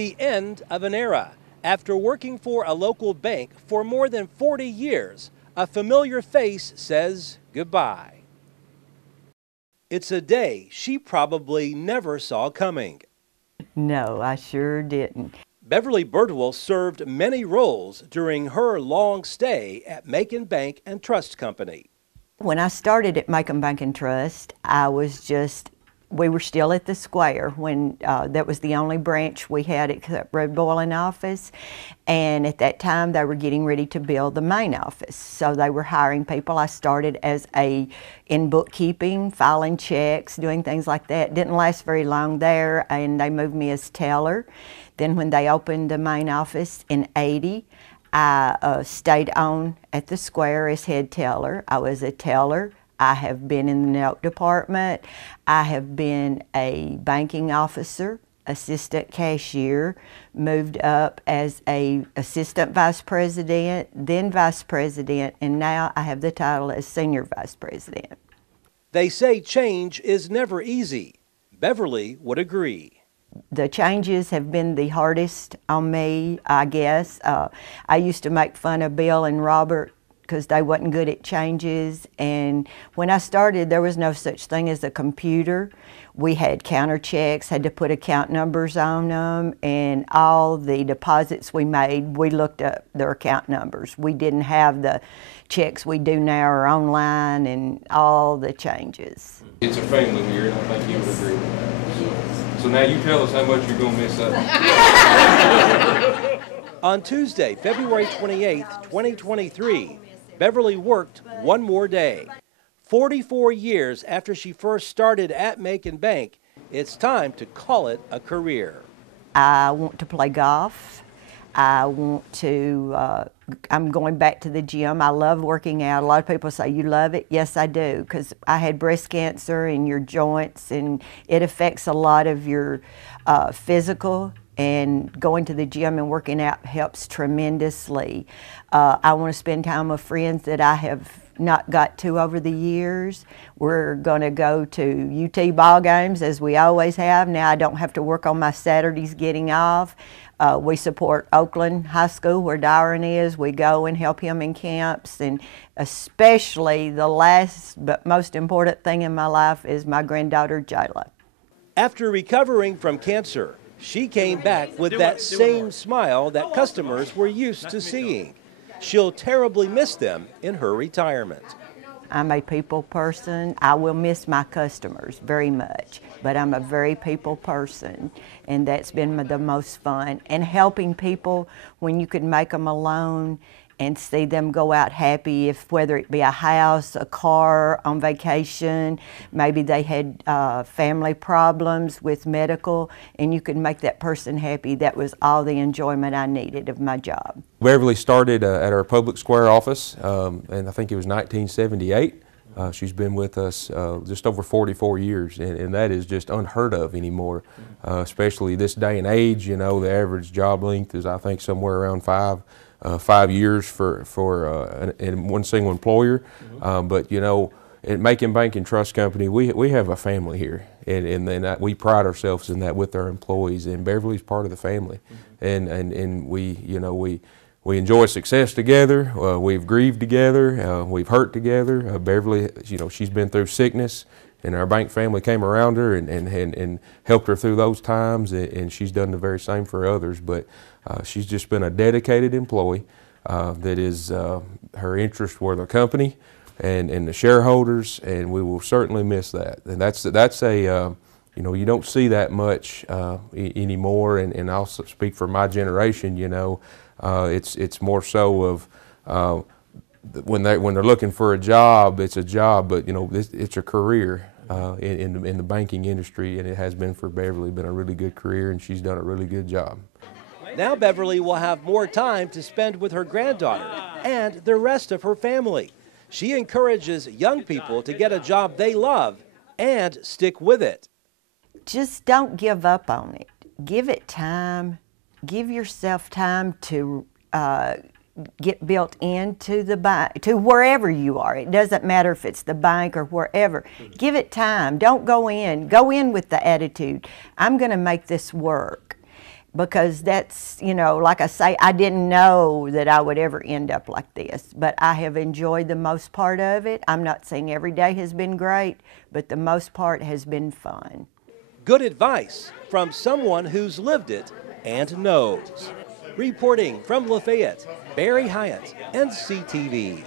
The end of an era. After working for a local bank for more than 40 years, a familiar face says goodbye. It's a day she probably never saw coming. No, I sure didn't. Beverly Birdwell served many roles during her long stay at Macon Bank and Trust Company. When I started at Macon Bank and Trust, we were still at the square when that was the only branch we had except Birdwell in office. And at that time, they were getting ready to build the main office. So they were hiring people. I started in bookkeeping, filing checks, doing things like that. Didn't last very long there, and they moved me as teller. Then when they opened the main office in '80, I stayed on at the square as head teller. I was a teller. I have been in the note department. I have been a banking officer, assistant cashier, moved up as a assistant vice president, then vice president, and now I have the title as senior vice president. They say change is never easy. Beverly would agree. The changes have been the hardest on me, I guess. I used to make fun of Bill and Robert because they wasn't good at changes. And when I started, there was no such thing as a computer. We had counter checks, had to put account numbers on them, and all the deposits we made, we looked up their account numbers. We didn't have the checks we do now or online and all the changes. It's a family here, and I think you would agree with that. So now you tell us how much you're going to miss out. On Tuesday, February 28th, 2023, Beverly worked one more day. 44 years after she first started at Macon Bank, it's time to call it a career. I want to play golf. I'm going back to the gym. I love working out. A lot of people say, you love it? Yes, I do, because I had breast cancer and your joints, and it affects a lot of your physical, and going to the gym and working out helps tremendously. I want to spend time with friends that I have not got to over the years. We're going to go to UT ball games as we always have. Now I don't have to work on my Saturdays getting off. We support Oakland High School where Darren is. We go and help him in camps, and especially the last but most important thing in my life is my granddaughter Jayla. After recovering from cancer, she came back with that same smile that customers were used to seeing. She'll terribly miss them in her retirement. I'm a people person. I will miss my customers very much, but I'm a very people person, and that's been the most fun. And helping people when you could make them a loan and see them go out happy, whether it be a house, a car, on vacation, maybe they had family problems with medical, and you could make that person happy. That was all the enjoyment I needed of my job. Beverly started at our public square office, and I think it was 1978. She's been with us just over 44 years, and that is just unheard of anymore, especially this day and age. You know, the average job length is, I think, somewhere around 5 years for in one single employer. But you know, at Macon Bank and Trust Company, we have a family here, and we pride ourselves in that with our employees. And Beverly's part of the family, and we enjoy success together. We've grieved together. We've hurt together. Beverly, you know, she's been through sickness, and our bank family came around her and helped her through those times, and she's done the very same for others. But she's just been a dedicated employee that is her interests were the company and the shareholders, and we will certainly miss that. And that's a you know, you don't see that much anymore. And I'll speak for my generation. You know, it's more so of when they're looking for a job, it's a job, but you know, it's a career in the banking industry, and it has been for Beverly. Been a really good career, and she's done a really good job. Now Beverly will have more time to spend with her granddaughter and the rest of her family. She encourages young people to get a job they love and stick with it. Just don't give up on it. Give it time. Give yourself time to get built into the bank, to wherever you are. It doesn't matter if it's the bank or wherever. Give it time. Don't go in. Go in with the attitude, I'm going to make this work. because that's, you know, like I say, I didn't know that I would ever end up like this, but I have enjoyed the most part of it. I'm not saying every day has been great, but the most part has been fun. Good advice from someone who's lived it and knows. Reporting from Lafayette, Barry Hyatt, NCTV.